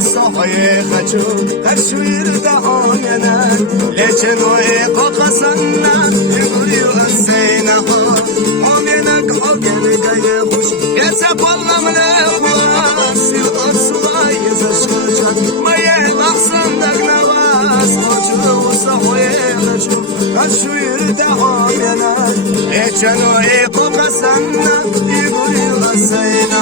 صافي خجو الشوير دهاننا لكن ويقو قصنا يقولي وأسينا مؤمنك حقن قاي خوش يسب الله من الأخواس يقصوا يزشكجن ما يحبخصن دك نواس خجو وصافي خجو الشوير دهاننا لكن ويقو قصنا يقولي وأسينا